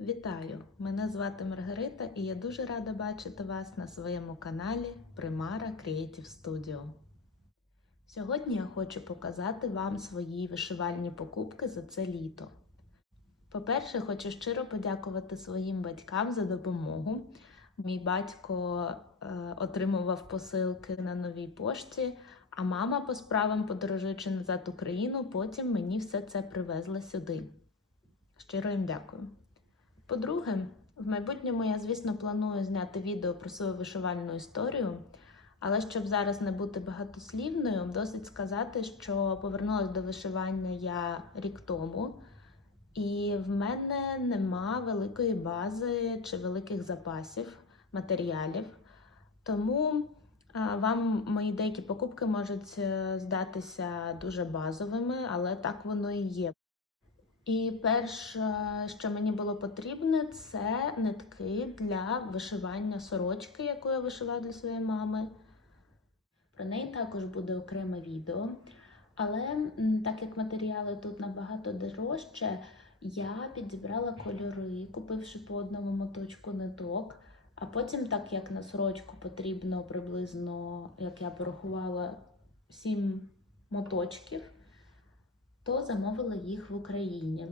Вітаю! Мене звати Маргарита і я дуже рада бачити вас на своєму каналі Примара Creative Studio. Сьогодні я хочу показати вам свої вишивальні покупки за це літо. По-перше, хочу щиро подякувати своїм батькам за допомогу. Мій батько е, отримував посилки на новій пошті, а мама по справам, подорожуючи назад Україну, потім мені все це привезла сюди. Щиро їм дякую. По-друге, в майбутньому я, звісно, планую зняти відео про свою вишивальну історію, але щоб зараз не бути багатослівною, досить сказати, що повернулася до вишивання я рік тому, і в мене нема великої бази чи великих запасів матеріалів. Тому вам мої деякі покупки можуть е, здатися дуже базовими, але так воно і є. І перше, що мені було потрібне, це нитки для вишивання сорочки, яку я вишиваю для своєї мами. Про неї також буде окреме відео. Але так як матеріали тут набагато дорожче, я підібрала кольори, купивши по одному моточку ниток. А потім, так як на сорочку потрібно приблизно, як я порахувала, 7 моточків то замовила їх в Україні.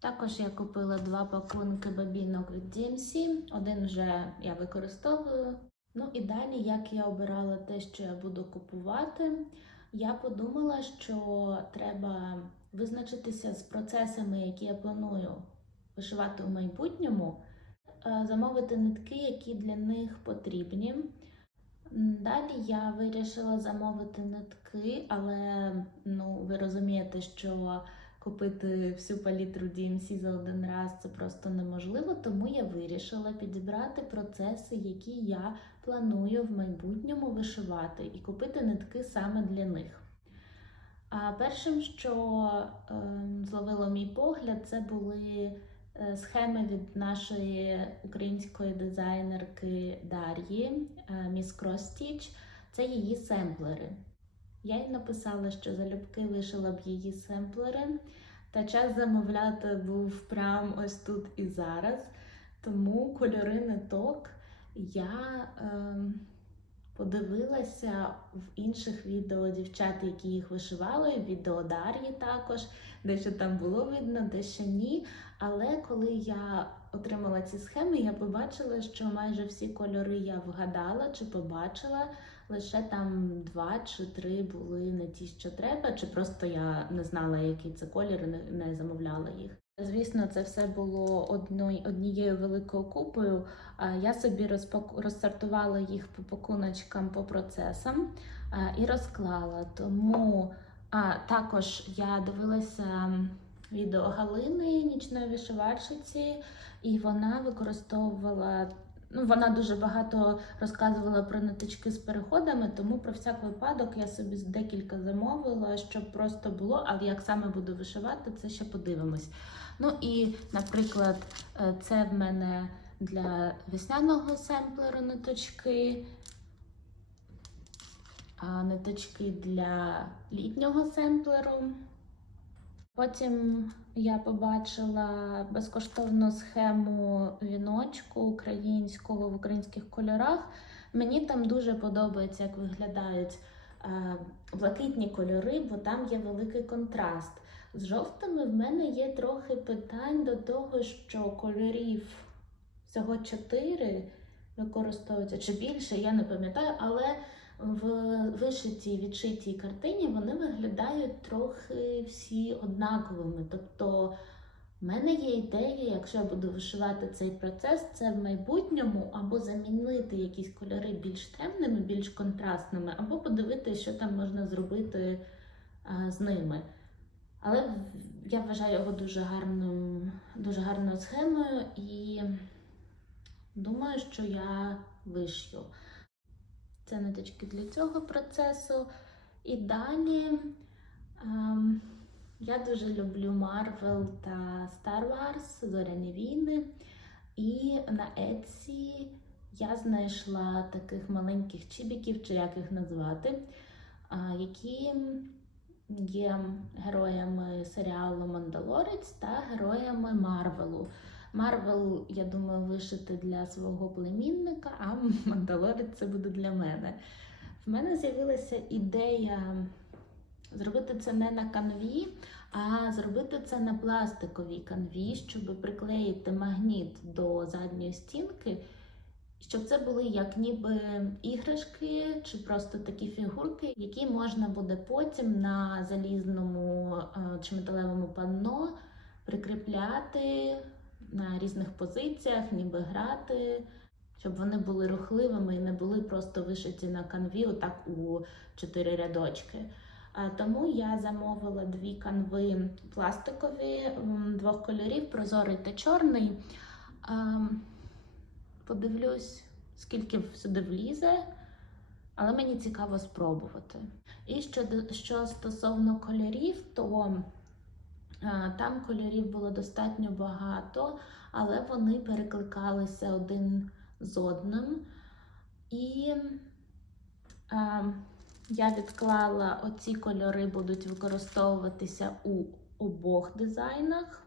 Також я купила два пакунки бабінок від DMC. Один вже я використовую. Ну і далі, як я обирала те, що я буду купувати, я подумала, що треба визначитися з процесами, які я планую вишивати у майбутньому, е, замовити нитки, які для них потрібні. Далі я вирішила замовити нитки, але ну, ви розумієте, що купити всю палітру DMC за один раз це просто неможливо, тому я вирішила підібрати процеси, які я планую в майбутньому вишивати, і купити нитки саме для них. А першим, що е, зловило мій погляд, це були схеми від нашої української дизайнерки Дар'ї е, Cross Stitch. Це її семплери. Я їй написала, що залюбки вишила б її семплери, та час замовляти був прямо ось тут і зараз. Тому кольори ниток я е, подивилася в інших відео дівчат, які їх вишивали, відео Дар'ї також, дещо там було видно, дещо ні. Але коли я отримала ці схеми, я побачила, що майже всі кольори я вгадала чи побачила. Лише там два чи три були не ті, що треба, чи просто я не знала, який це колір, не, замовляла їх. Звісно, це все було однією великою купою. Я собі розпаку, розсортувала їх по пакуночкам, по процесам і розклала. Тому а, також я дивилася відео Галини, нічної вишивальщиці, і вона використовувала. Ну, вона дуже багато розказувала про ниточки з переходами, тому про всяк випадок я собі декілька замовила, щоб просто було, але як саме буду вишивати, це ще подивимось. Ну і, наприклад, е, це в мене для весняного семплеру ниточки, а ниточки для літнього семплеру. Потім я побачила безкоштовну схему віночку українського в українських кольорах. Мені там дуже подобається, як виглядають е, блакитні кольори, бо там є великий контраст. З жовтими в мене є трохи питань до того, що кольорів всього чотири використовуються чи більше, я не пам'ятаю, але в вишитій відшитій картині вони виглядають трохи всі однаковими. Тобто, в мене є ідея, якщо я буду вишивати цей процес, це в майбутньому або замінити якісь кольори більш темними, більш контрастними, або подивитися, що там можна зробити а, з ними. Але я вважаю його дуже гарним, дуже гарною схемою і думаю, що я вишью. Це ниточки для цього процесу. І далі ем, я дуже люблю Marvel та Star Wars, Зоряні війни. І на Etsy я знайшла таких маленьких чібіків, чи як їх назвати, які є героями серіалу Мандалорець та героями Марвелу. Марвел, я думаю, вишити для свого племінника, а Мандалорець це буде для мене. В мене з'явилася ідея зробити це не на канві, а зробити це на пластиковій канві, щоб приклеїти магніт до задньої стінки, щоб це були як ніби іграшки чи просто такі фігурки, які можна буде потім на залізному е, чи металевому панно прикріпляти на різних позиціях, ніби грати, щоб вони були рухливими і не були просто вишиті на канві, отак у чотири рядочки. Тому я замовила дві канви пластикові двох кольорів прозорий та чорний. Подивлюсь, скільки сюди влізе, але мені цікаво спробувати. І що, що стосовно кольорів, то там кольорів було достатньо багато, але вони перекликалися один з одним. І а, я відклала оці кольори, будуть використовуватися у обох дизайнах.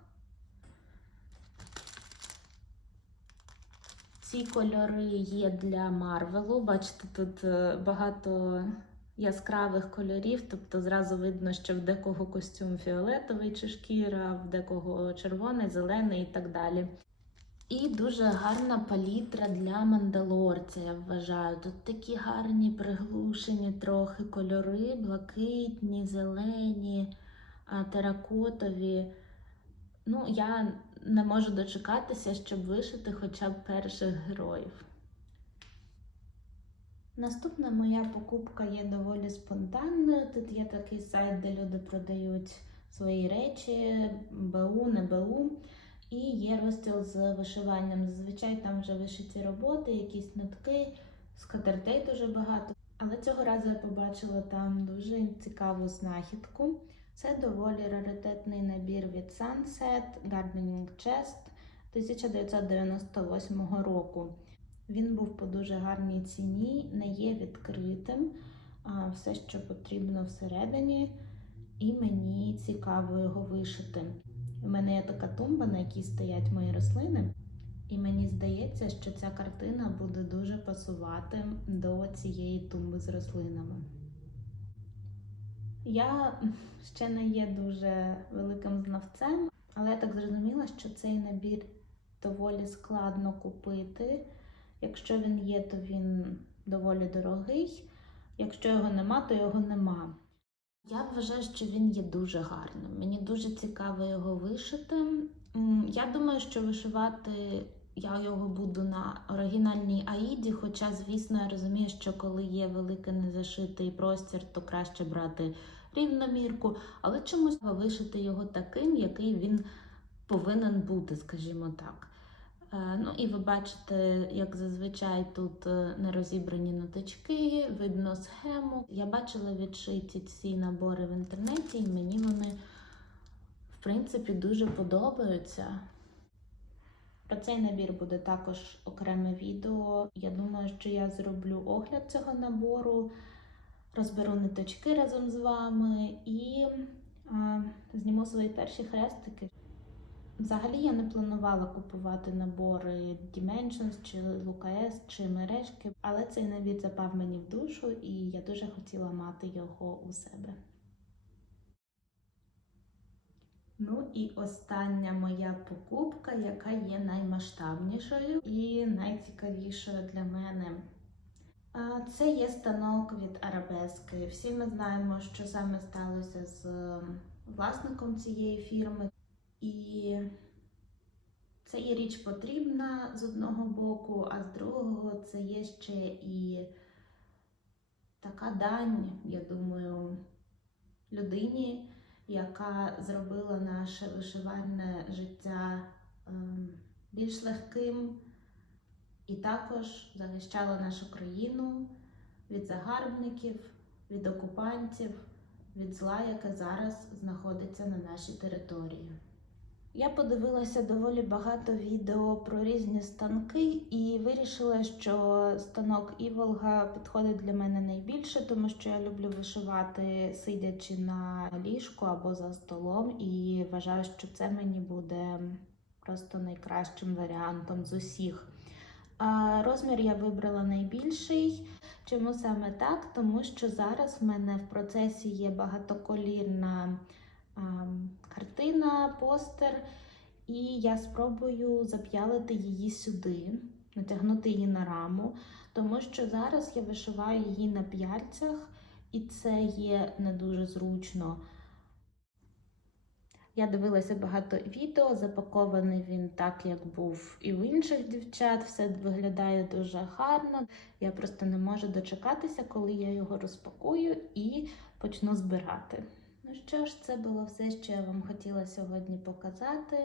Ці кольори є для Марвелу. Бачите, тут е, багато яскравих кольорів, тобто зразу видно, що в декого костюм фіолетовий чи шкіра, в декого червоний, зелений і так далі. І дуже гарна палітра для мандалорця, я вважаю. Тут такі гарні приглушені трохи кольори, блакитні, зелені, теракотові. Ну, я не можу дочекатися, щоб вишити хоча б перших героїв. Наступна моя покупка є доволі спонтанною. Тут є такий сайт, де люди продають свої речі, БУ, не БУ. І є розділ з вишиванням. Зазвичай там вже вишиті роботи, якісь нитки, скатертей дуже багато. Але цього разу я побачила там дуже цікаву знахідку. Це доволі раритетний набір від Sunset Gardening Chest 1998 року. Він був по дуже гарній ціні, не є відкритим, все, що потрібно всередині, і мені цікаво його вишити. У мене є така тумба, на якій стоять мої рослини, і мені здається, що ця картина буде дуже пасувати до цієї тумби з рослинами. Я ще не є дуже великим знавцем, але я так зрозуміла, що цей набір доволі складно купити. Якщо він є, то він доволі дорогий. Якщо його нема, то його нема. Я вважаю, що він є дуже гарним. Мені дуже цікаво його вишити. Я думаю, що вишивати я його буду на оригінальній Аїді, хоча, звісно, я розумію, що коли є великий незашитий простір, то краще брати рівномірку, але чомусь вишити його таким, який він повинен бути, скажімо так. Е, Ну і ви бачите, як зазвичай тут е, нерозібрані ноточки, видно схему. Я бачила відшиті ці набори в інтернеті, і мені вони, в принципі, дуже подобаються. Про цей набір буде також окреме відео. Я думаю, що я зроблю огляд цього набору, розберу ниточки разом з вами і а, зніму свої перші хрестики. Взагалі я не планувала купувати набори Dimensions чи Lucas чи мережки, але цей набір запав мені в душу, і я дуже хотіла мати його у себе. Ну і остання моя покупка, яка є наймасштабнішою і найцікавішою для мене. Це є станок від Арабески. Всі ми знаємо, що саме сталося з власником цієї фірми. І це є річ потрібна з одного боку, а з другого це є ще і така дань, я думаю, людині, яка зробила наше вишивальне життя ем, більш легким і також захищала нашу країну від загарбників, від окупантів, від зла, яке зараз знаходиться на нашій території. Я подивилася доволі багато відео про різні станки і вирішила, що станок Іволга підходить для мене найбільше, тому що я люблю вишивати, сидячи на ліжку або за столом, і вважаю, що це мені буде просто найкращим варіантом з усіх. А розмір я вибрала найбільший. Чому саме так? Тому що зараз в мене в процесі є багатоколірна а, картина, постер, і я спробую зап'ялити її сюди, натягнути її на раму, тому що зараз я вишиваю її на п'яльцях, і це є не дуже зручно. Я дивилася багато відео, запакований він так, як був і в інших дівчат. Все виглядає дуже гарно. Я просто не можу дочекатися, коли я його розпакую і почну збирати. Ну що ж, це було все, що я вам хотіла сьогодні показати.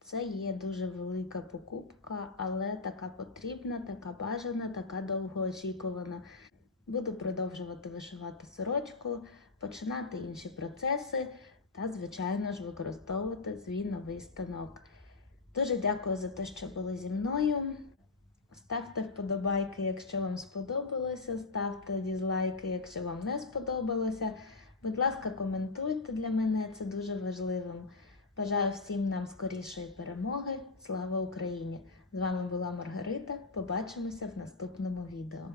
Це є дуже велика покупка, але така потрібна, така бажана, така довгоочікувана. Буду продовжувати вишивати сорочку, починати інші процеси та, звичайно ж, використовувати свій новий станок. Дуже дякую за те, що були зі мною. Ставте вподобайки, якщо вам сподобалося, ставте дізлайки, якщо вам не сподобалося. Будь ласка, коментуйте для мене, це дуже важливим. Бажаю всім нам скорішої перемоги. Слава Україні! З вами була Маргарита. Побачимося в наступному відео.